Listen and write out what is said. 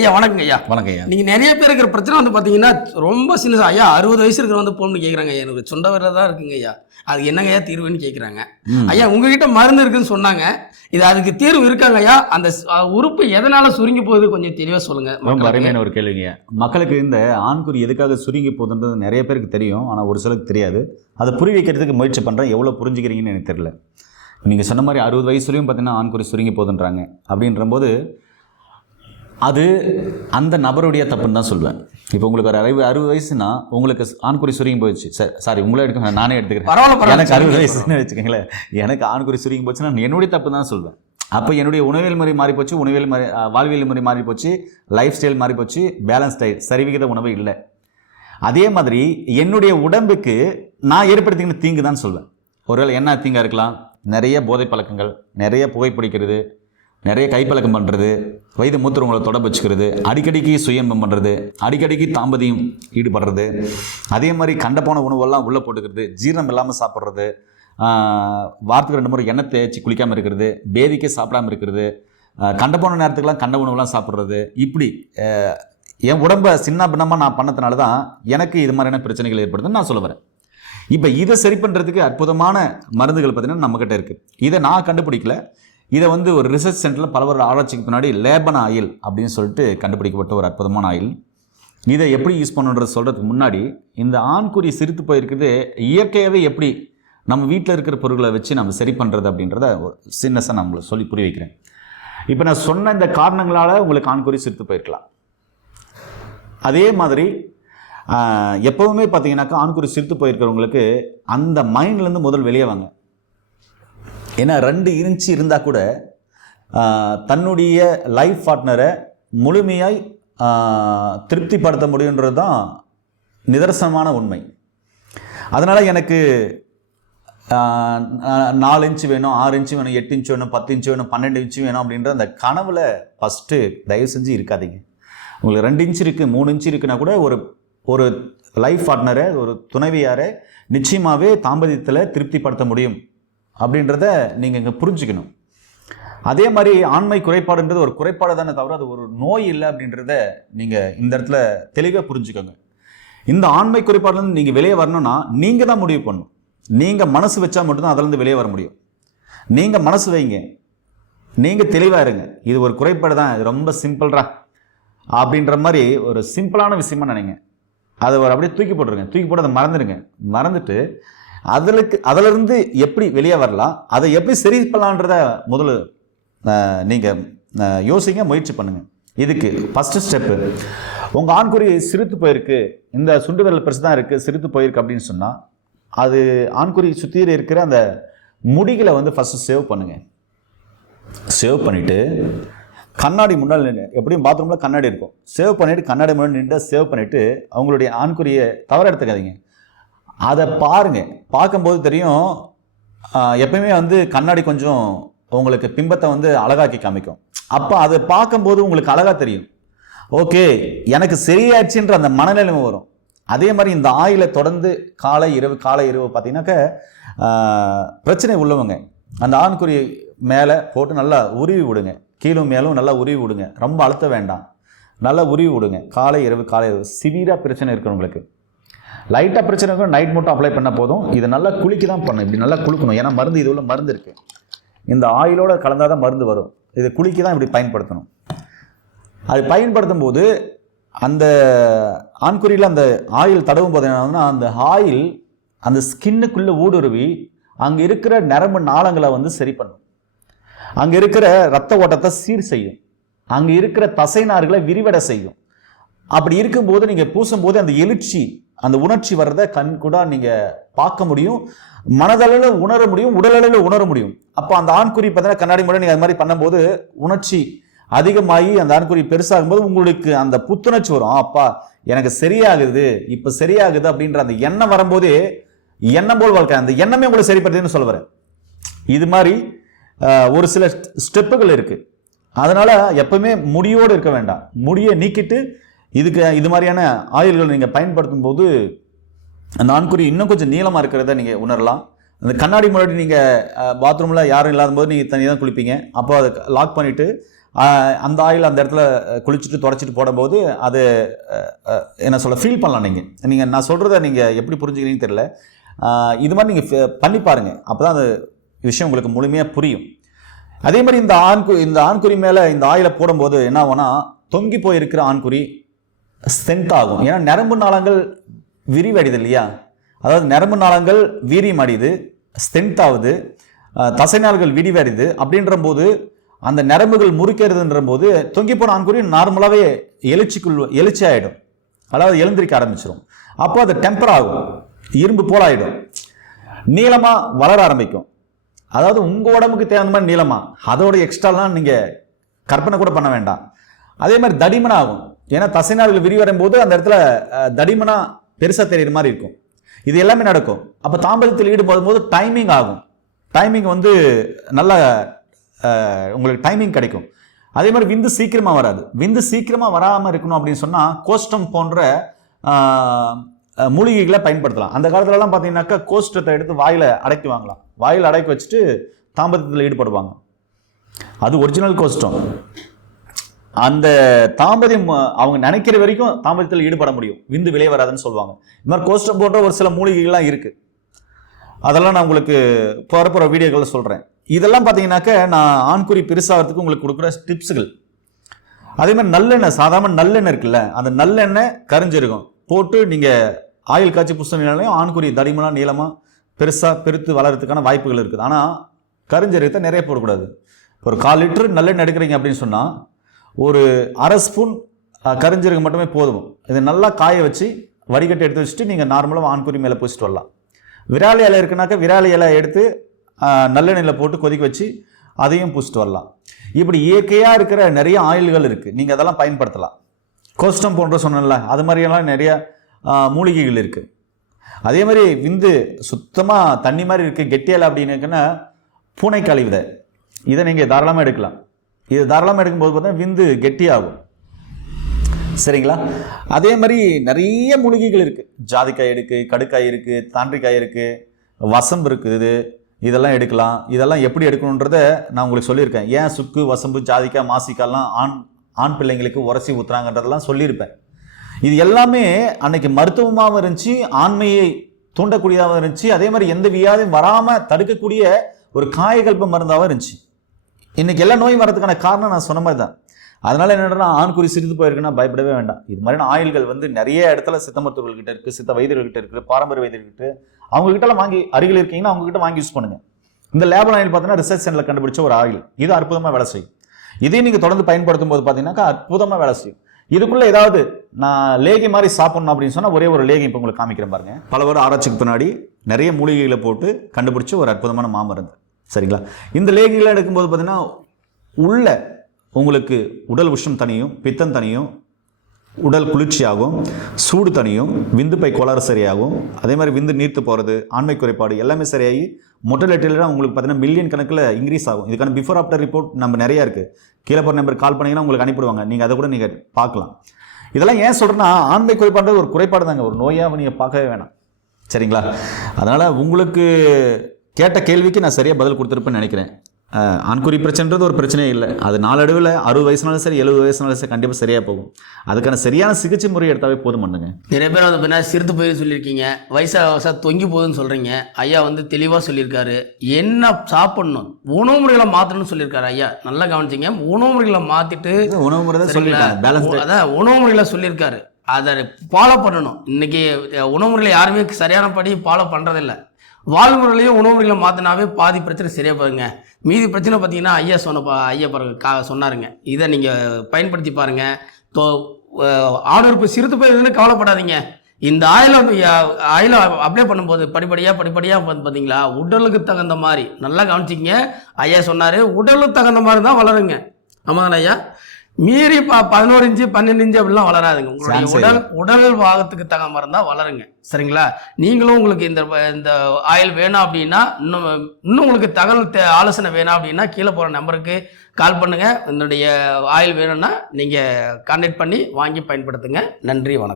ஐயா வணக்கங்க ஐயா. வணக்கம் ஐயா. நீங்கள் நிறைய பேர் இருக்கிற பிரச்சனை வந்து பார்த்தீங்கன்னா ரொம்ப சின்ன ஐயா 60 வயசு இருக்கிற வந்து போகணும்னு கேட்குறாங்க. ஐயா எனக்கு சொந்த வரல தான் இருக்குங்க ஐயா, அது என்னங்க ஐயா தீர்வுன்னு கேட்குறாங்க. ஐயா உங்ககிட்ட மருந்து இருக்குன்னு சொன்னாங்க, இது அதுக்கு தீர்வு இருக்காங்க ஐயா? அந்த உறுப்பு எதனால சுருங்கி போகுது கொஞ்சம் தெளிவாக சொல்லுங்க. ரொம்ப அருமையான ஒரு கேள்விங்க. மக்களுக்கு இந்த ஆண்குறி எதுக்காக சுருங்கி போகுதுன்றது நிறைய பேருக்கு தெரியும், ஆனால் ஒரு சிலருக்கு தெரியாது. அதை புரி வைக்கிறதுக்கு முயற்சி பண்ணுறேன். எவ்வளோ புரிஞ்சுக்கிறீங்கன்னு எனக்கு தெரியல. நீங்கள் சொன்ன மாதிரி 60 வயசுலையும் பார்த்தீங்கன்னா ஆண்குறி சுருங்கி போகுதுன்றாங்க. அப்படின்றபோது அது அந்த நபருடைய தப்புன்னு தான் சொல்லுவேன். இப்போ உங்களுக்கு ஒரு 60 வயசுனா உங்களுக்கு ஆண்குறி சுருங்கி போயிடுச்சு, சாரி உங்களே எடுக்க நானே எடுத்துக்கிறேன். எனக்கு 60 வயசுன்னு வச்சுக்கோங்களேன், எனக்கு ஆண்குறி சுருங்கி போச்சுன்னா என்னுடைய தப்பு தான் சொல்வேன். அப்போ என்னுடைய உணவியல் முறை மாறி போச்சு, வாழ்வியல் முறை மாறி போச்சு, லைஃப் ஸ்டைல் மாறி போச்சு, பேலன்ஸ் டயட் சரிவிகித உணவு இல்லை. அதே மாதிரி என்னுடைய உடம்புக்கு நான் ஏற்படுத்திக்கிற தீங்கு தான் சொல்வேன். ஒருவேளை என்ன தீங்காக இருக்கலாம்? நிறைய போதை பழக்கங்கள், நிறைய புகைப்பிடிக்கிறது, நிறைய கைப்பழக்கம் பண்ணுறது, வயது மூத்திரங்களை தொடர்பு வச்சுக்கிறது, அடிக்கடிக்கு சுயம்பம் பண்ணுறது, அடிக்கடிக்கு தாம்பதியம் ஈடுபடுறது, அதே மாதிரி கண்ட போன உணவெல்லாம் உள்ளே போட்டுக்கிறது, ஜீரணம் இல்லாமல் சாப்பிட்றது, வாரத்துக்கு 2 முறை எண்ணெய் தேய்ச்சி குளிக்காமல் இருக்கிறது, பேதிக்கே சாப்பிடாமல் இருக்கிறது, கண்ட போன நேரத்துக்கெல்லாம் கண்ட உணவுலாம் சாப்பிட்றது, இப்படி என் உடம்பை சின்ன பின்னமாக நான் பண்ணதுனால தான் எனக்கு இது மாதிரியான பிரச்சனைகள் ஏற்படுதுன்னு நான் சொல்ல வரேன். இப்போ இதை சரி பண்ணுறதுக்கு அற்புதமான மருந்துகள் பார்த்திங்கன்னா நம்மக்கிட்ட இருக்குது. இதை நான் கண்டுபிடிக்கல, இதை வந்து ஒரு ரிசர்ச் சென்டரில் பல வருட ஆராய்ச்சிக்கு முன்னாடி லேபன் ஆயில் அப்படின்னு சொல்லிட்டு கண்டுபிடிக்கப்பட்ட ஒரு அற்புதமான ஆயில். இதை எப்படி யூஸ் பண்ணுன்றது சொல்கிறதுக்கு முன்னாடி இந்த ஆண்குறி சிரித்து போயிருக்குது இயற்கையாகவே எப்படி நம்ம வீட்டில் இருக்கிற பொருட்களை வச்சு நம்ம சரி பண்ணுறது அப்படின்றத ஒரு சின்னஸாக நான் உங்களுக்கு சொல்லி புரிய வைக்கிறேன். இப்போ நான் சொன்ன இந்த காரணங்களால் உங்களுக்கு ஆண்குறி சிரித்து போயிருக்கலாம். அதே மாதிரி எப்போவுமே பார்த்தீங்கன்னாக்கா ஆண்குறி சிரித்து போயிருக்கிறவங்களுக்கு அந்த மைண்ட்லேருந்து முதல் வெளியே வாங்க. ஏன்னா 2 இன்ச்சு இருந்தால் கூட தன்னுடைய லைஃப் பார்ட்னரை முழுமையாய் திருப்திப்படுத்த முடியுன்றது தான் நிதர்சனமான உண்மை. அதனால் எனக்கு 4 இன்ச்சு வேணும், 6 இன்ச்சு வேணும், 8 இன்ச்சு வேணும், 10 இன்ச்சு வேணும், 12 இன்ச்சு வேணும் அப்படின்ற அந்த கனவில் ஃபஸ்ட்டு தயவு செஞ்சு இருக்காதீங்க. உங்களுக்கு 2 இன்ச்சு இருக்குது, 3 இன்ச்சு இருக்குன்னா கூட ஒரு லைஃப் பார்ட்னரை, ஒரு துணைவியாரை நிச்சயமாகவே தாம்பத்தியத்தில் திருப்திப்படுத்த முடியும் அப்படின்றத நீங்கள் இங்கே புரிஞ்சுக்கணும். அதே மாதிரி ஆண்மை குறைபாடுன்றது ஒரு குறைபாடு தானே தவிர அது ஒரு நோய் இல்லை அப்படின்றத நீங்கள் இந்த இடத்துல தெளிவாக புரிஞ்சுக்கோங்க. இந்த ஆண்மை குறைபாடுலேருந்து நீங்கள் வெளியே வரணும்னா நீங்கள் தான் முடிவு பண்ணணும். நீங்கள் மனசு வச்சா மட்டும்தான் அதிலேருந்து வெளியே வர முடியும். நீங்கள் மனசு வைங்க, நீங்கள் தெளிவாக இருங்க. இது ஒரு குறைபாடு தான், இது ரொம்ப சிம்பிள்ரா அப்படின்ற மாதிரி ஒரு சிம்பிளான விஷயமா நினைங்க. அதை ஒரு அப்படியே தூக்கி போட்டுருங்க. தூக்கி போட்டு அதை மறந்துடுங்க. மறந்துட்டு அதிலிருந்து எப்படி வெளியே வரலாம், அதை எப்படி சரி பண்ணலான்றத முதல்ல நீங்கள் யோசிங்க, முயற்சி பண்ணுங்கள். இதுக்கு ஃபஸ்ட்டு ஸ்டெப்பு, உங்கள் ஆண்குறி சிரித்து போயிருக்கு, இந்த சுண்டு விரல் பெருசு தான் இருக்குது, சிரித்து போயிருக்கு அப்படின்னு சொன்னால் அது ஆண்குறி சுற்றி இருக்கிற அந்த முடிகளை வந்து ஃபஸ்ட்டு சேவ் பண்ணுங்கள். சேவ் பண்ணிவிட்டு கண்ணாடி முன்னால் நின்று, எப்படியும் பாத்ரூமில் கண்ணாடி இருக்கும், சேவ் பண்ணிவிட்டு கண்ணாடி முன்னாடி நின்று சேவ் பண்ணிவிட்டு அவங்களுடைய ஆண்குறியை தவற எடுத்துக்காதீங்க. அதை பாருங்கள். பார்க்கும்போது தெரியும், எப்பயுமே வந்து கண்ணாடி கொஞ்சம் உங்களுக்கு பிம்பத்தை வந்து அழகாக்கி காமிக்கும். அப்போ அதை பார்க்கும்போது உங்களுக்கு அழகாக தெரியும், ஓகே எனக்கு சரியாச்சுன்ற அந்த மனநிலைமை வரும். அதே மாதிரி இந்த ஆயிலை தொடர்ந்து காலை இரவு பார்த்தீங்கன்னாக்க பிரச்சனை உள்ளவங்க அந்த ஆண்குறி மேலே போட்டு நல்லா உருவி விடுங்க. கீழும் மேலும் நல்லா உருவி விடுங்க, ரொம்ப அழுத்த வேண்டாம், நல்லா உருவி விடுங்க. காலை இரவு சிவியராக பிரச்சனை இருக்கிறவங்களுக்கு, லைட்டாக பிரச்சனை இருக்கும் நைட் மட்டும் அப்ளை பண்ணால் போதும். இது நல்லா குளிக்க தான் பண்ணணும், இப்படி நல்லா குளிக்கணும். ஏன்னா மருந்து, இது உள்ள மருந்து இருக்குது, இந்த ஆயிலோடு கலந்தால் தான் மருந்து வரும். இது குளிக்க தான் இப்படி பயன்படுத்தணும். அது பயன்படுத்தும் போது அந்த ஆண்குறியில் அந்த ஆயில் தடவும் போது என்னன்னா அந்த ஆயில் அந்த ஸ்கின்னுக்குள்ளே ஊடுருவி அங்கே இருக்கிற நரம்பு நாளங்களை வந்து சரி பண்ணும், அங்கே இருக்கிற இரத்த ஓட்டத்தை சீர் செய்யும், அங்கே இருக்கிற தசைநார்களை விரிவடை செய்யும். அப்படி இருக்கும்போது நீங்கள் பூசும்போது அந்த எழுச்சி, அந்த உணர்ச்சி வர்றதை கண் கூட நீங்கள் பார்க்க முடியும், மனதளவில் உணர முடியும், உடலளவில் உணர முடியும். அப்போ அந்த ஆண்குறி பார்த்தீங்கன்னா கண்ணாடி முறை நீங்கள் அது மாதிரி பண்ணும்போது உணர்ச்சி அதிகமாகி அந்த ஆண்குறி பெருசாகும் போது உங்களுக்கு அந்த புத்துணர்ச்சி வரும். அப்பா எனக்கு சரியாகுது, இப்போ சரியாகுது அப்படின்ற அந்த எண்ணம் வரும்போதே எண்ணம் போல் வாழ்க்கை, அந்த எண்ணமே உங்களை சரிப்படுத்துன்னு சொல்ல வரேன். இது மாதிரி ஒரு சில ஸ்டெப்புகள் இருக்குது. அதனால் எப்பவுமே முடியோடு இருக்க வேண்டாம், முடியை நீக்கிட்டு இது மாதிரியான ஆயில்கள் நீங்கள் பயன்படுத்தும் போது அந்த ஆண்குறி இன்னும் கொஞ்சம் நீளமாக இருக்கிறத நீங்கள் உணரலாம். அந்த கண்ணாடி முன்னாடி நீங்கள் பாத்ரூமில் யாரும் இல்லாத போது நீங்கள் தனியாக தான் குளிப்பீங்க. அப்போ அதை லாக் பண்ணிவிட்டு அந்த ஆயில் அந்த இடத்துல குளிச்சுட்டு தொடச்சிட்டு போடும்போது அது என்ன சொல்ல ஃபீல் பண்ணலாம். நீங்கள் நான் சொல்கிறத நீங்கள் எப்படி புரிஞ்சுக்கிறீங்கன்னு தெரியல. இது மாதிரி நீங்கள் பண்ணி பாருங்கள், அப்போ தான் அந்த விஷயம் உங்களுக்கு முழுமையாக புரியும். அதே மாதிரி இந்த ஆண்குறி மேலே இந்த ஆயிலை போடும்போது என்ன ஆகும்னா, தொங்கி போயிருக்கிற ஆண்குறி ஸ்ட்ரென்த் ஆகும். ஏன்னா நரம்பு நாளங்கள் விரிவடையுது இல்லையா, அதாவது நரம்பு நாளங்கள் வீரியம் அடையுது, ஸ்ட்ரென்த் ஆகுது, தசைநாள்கள் விரிவடையுது. அப்படின்ற போது அந்த நரம்புகள் முறுக்கிறதுன்ற போது தொங்கி போன ஆண்குறி நார்மலாகவே எழுச்சி ஆகிடும், அதாவது எழுந்திரிக்க ஆரம்பிச்சிடும். அப்போ அது டெம்பர் ஆகும், இரும்பு போல் ஆகிடும், நீளமாக வளர ஆரம்பிக்கும். அதாவது உங்கள் உடம்புக்கு தேவையான மாதிரி நீளமாக, அதோட எக்ஸ்ட்ராலாம் நீங்கள் கற்பனை கூட பண்ண வேண்டாம். அதே மாதிரி தடிமனா ஆகும். ஏன்னா தசைநாள்கள் விரிவடையும் போது அந்த இடத்துல தடிமனா பெருசாக தெரியுற மாதிரி இருக்கும். இது எல்லாமே நடக்கும். அப்போ தாம்பத்தியத்தில் ஈடுபடும் போது டைமிங் ஆகும். டைமிங் வந்து நல்ல உங்களுக்கு டைமிங் கிடைக்கும். அதே மாதிரி விந்து சீக்கிரமாக வராது. விந்து சீக்கிரமாக வராமல் இருக்கணும் அப்படின்னு சொன்னால் கோஷ்டம் போன்ற மூலிகைகளை பயன்படுத்தலாம். அந்த காலத்துலலாம் பார்த்தீங்கன்னாக்கா கோஷ்டத்தை எடுத்து வாயில் அடக்கி வாங்கலாம், வாயில் அடக்கி வச்சுட்டு தாம்பத்தியத்தில் ஈடுபடுவாங்க. அது ஒரிஜினல் கோஷ்டம். அந்த தாம்பத்தியம் அவங்க நினைக்கிற வரைக்கும் தாம்பத்தியத்தில் ஈடுபட முடியும், விந்து விலை வராதுன்னு சொல்லுவாங்க. இந்த மாதிரி கோஷ்டம் போன்ற ஒரு சில மூலிகைகள்லாம் இருக்குது. அதெல்லாம் நான் உங்களுக்கு போகிற வீடியோக்களில் சொல்கிறேன். இதெல்லாம் பார்த்தீங்கன்னாக்க நான் ஆண்குறி பெருசாகிறதுக்கு உங்களுக்கு கொடுக்குற டிப்ஸுகள். அதே மாதிரி நல்லெண்ணெய், சாதாரண நல்லெண்ணெய் இருக்குல்ல, அந்த நல்லெண்ணெய் கரிஞ்சிருக்கும் போட்டு நீங்கள் ஆயில் காய்ச்சி புஷ்ணினாலையும் ஆண்குறி தடிமனாக நீளமாக பெருத்து வளர்கிறதுக்கான வாய்ப்புகள் இருக்குது. ஆனால் கரிஞ்சீரகத்தை நிறைய போடக்கூடாது. ஒரு 1/4 லிட்டர் நல்லெண்ணெய் எடுக்கிறீங்க அப்படின்னு சொன்னால் ஒரு 1/2 ஸ்பூன் கரிஞ்சீரகம் மட்டுமே போதும். இதை நல்லா காய வச்சு வடிகட்டி எடுத்து வச்சுட்டு நீங்கள் நார்மலாக ஆண்குறி மேலே பூசிட்டு வரலாம். விராலி இலை இருக்குனாக்கா விராலி இலை எடுத்து நல்லெண்ணெயில் போட்டு கொதிக்க வச்சு அதையும் பூசிட்டு வரலாம். இப்படி இயற்கையாக இருக்கிற நிறைய ஆயில்கள் இருக்குது, நீங்கள் அதெல்லாம் பயன்படுத்தலாம். கோஷ்டம் போன்ற சொன்னல அது மாதிரியெல்லாம் நிறைய மூலிகைகள் இருக்குது. அதே மாதிரி விந்து சுத்தமாக தண்ணி மாதிரி இருக்குது கெட்டியலை அப்படின்னுக்குன்னா பூனைக்காளி விதை, இதை நீங்கள் தாராளமாக எடுக்கலாம். இது தாராளமாக எடுக்கும்போது பார்த்தா விந்து கெட்டியாகும். சரிங்களா? அதே மாதிரி நிறைய மூலிகைகள் இருக்குது. ஜாதிக்காய் இருக்குது, கடுக்காய் இருக்குது, தாண்டிக்காய் இருக்குது, வசம்பு இருக்குது. இதெல்லாம் எடுக்கலாம். இதெல்லாம் எப்படி எடுக்கணுன்றத நான் உங்களுக்கு சொல்லியிருக்கேன். ஏன் சுக்கு, வசம்பு, ஜாதிக்காய், மாசிக்காய்லாம் ஆண் பிள்ளைங்களுக்கு உரசி ஊத்துறாங்கன்றதெல்லாம் சொல்லியிருப்பேன். இது எல்லாமே அன்னைக்கு மருத்துவமாகவும் இருந்துச்சு, ஆண்மையை தூண்டக்கூடியதாகவும் இருந்துச்சு. அதே மாதிரி எந்த வியாதியும் வராமல் தடுக்கக்கூடிய ஒரு காயகல்ப மருந்தாகவும் இருந்துச்சு. இன்னைக்கு எல்லா நோயும் வரதுக்கான காரணம் நான் சொன்ன மாதிரி தான். அதனால என்னன்னா ஆண்குறி சிரித்து போயிருக்குன்னா பயப்படவே வேண்டாம். இது மாதிரியான ஆயில்கள் வந்து நிறைய இடத்துல சித்த மருத்துவர்கள்கிட்ட இருக்குது, சித்த வைத்தியர்கள்கிட்ட இருக்குது, பாரம்பரிய வைத்தியர்கிட்ட. அவங்க கிட்டலாம் வாங்கி அருகில் இருக்கீங்கன்னா அவங்க கிட்ட வாங்கி யூஸ் பண்ணுங்க. இந்த லேபல் ஆயில் பார்த்தீங்கன்னா ரிசர்ச் சென்டர்ல கண்டுபிடிச்ச ஒரு ஆயில், இது அற்புதமாக வேலை செய்யும். இதையும் நீங்கள் தொடர்ந்து பயன்படுத்தும் போது பார்த்தீங்கன்னாக்கா அற்புதமாக வேலை செய்யும். இதுக்குள்ள ஏதாவது நான் லேகி மாதிரி சாப்பிடணும் அப்படின்னு சொன்னால் ஒரே ஒரு லேகி இப்போ உங்களுக்கு காமிக்கிறேன் பாருங்க. பல வருட ஆராய்ச்சிக்கு பின்னாடி நிறைய மூலிகைகளை போட்டு கண்டுபிடிச்ச ஒரு அற்புதமான மாமருந்து. சரிங்களா? இந்த லேகிகளை எடுக்கும்போது பார்த்தீங்கன்னா உள்ள உங்களுக்கு உடல் உஷ்ணம் தனியும், பித்தம் தனியும், உடல் குளிர்ச்சியாகும், சூடு தனியும், விந்துப்பை கோளாறு சரியாகும். அதே மாதிரி விந்து நீர்த்து போகிறது, ஆண்மை குறைபாடு எல்லாமே சரியாகி மொட்டலிட்டிலாம் உங்களுக்கு பார்த்தீங்கன்னா மில்லியன் கணக்கில் இன்க்ரீஸ் ஆகும். இதுக்கான பிஃபோர் ஆஃப்டர் ரிப்போர்ட் நம்ம நிறையா இருக்குது. கீழே போகிற நம்பர் கால் பண்ணிங்கன்னா உங்களுக்கு அனுப்பிடுவாங்க, நீங்கள் அதை கூட நீங்கள் பார்க்கலாம். இதெல்லாம் ஏன் சொல்கிறேன்னா ஆண்மை குறைபாடுறது ஒரு குறைபாடு தாங்க, ஒரு நோயாக நீங்கள் பார்க்கவே வேணாம். சரிங்களா? அதனால் உங்களுக்கு கேட்ட கேள்விக்கு நான் சரியாக பதில் கொடுத்துருப்பேன்னு நினைக்கிறேன். ஆண்குறி பிரச்சனைன்றது ஒரு பிரச்சனையே இல்லை. அது நாளடைவில் 60 வயசுனாலும் சரி 70 வயசுனாலும் சரி கண்டிப்பாக சரியாக போகும். அதுக்கான சரியான சிகிச்சை முறை எடுத்தாவே போதும் பண்ணுங்க. நிறைய பேர் வந்து பின்னா சிறுத்து போய் சொல்லியிருக்கீங்க, வயசாக தொங்கி போகுதுன்னு சொல்கிறீங்க. ஐயா வந்து தெளிவாக சொல்லியிருக்காரு என்ன சாப்பிடணும், உணவு முறைகளை மாற்றணும்னு சொல்லியிருக்காரு. ஐயா நல்லா கவனிச்சிங்க, உணவு முறைகளை மாற்றிட்டு உணவு முறை தான் சொல்லியிருக்காங்க, அதான் உணவு முறைகளை சொல்லியிருக்காரு, அதை ஃபாலோ பண்ணணும். இன்னைக்கு உணவு முறையில் யாருமே சரியான படி ஃபாலோ பண்ணுறதில்லை. வாழ்முறையிலையும் உணவு முறைகளை மாற்றினாவே பாதி பிரச்சனை சரியாக பாருங்க. மீதி பிரச்சனை பார்த்தீங்கன்னா ஐயா பாருங்க சொன்னாருங்க. இதை நீங்கள் பயன்படுத்தி பாருங்கள். ஆணுறுப்பு சிறுத்து போயிருதுன்னு கவலைப்படாதீங்க. இந்த ஆயிலை அப்ளை பண்ணும்போது படிப்படியாக வந்து பார்த்தீங்களா உடலுக்கு தகுந்த மாதிரி நல்லா கவனிச்சிங்க. ஐயா சொன்னார் உடலுக்கு தகுந்த மாதிரி தான் வளருங்க. ஆமாம் ஐயா, மீறி 11 இன்ச்சு 12 இன்ச்சு அப்படிலாம் வளராதுங்க. உங்களுடைய உடல் பாகத்துக்கு தகுந்த மாதிரி தான் வளருங்க. சரிங்களா? நீங்களும் உங்களுக்கு இந்த ஆயில் வேணும் அப்படின்னா, இன்னும் உங்களுக்கு தகவல் ஆலோசனை வேணும் அப்படின்னா கீழே போகிற நம்பருக்கு கால் பண்ணுங்க. என்னுடைய ஆயில் வேணும்னா நீங்கள் கான்டாக்ட் பண்ணி வாங்கி பயன்படுத்துங்க. நன்றி, வணக்கம்.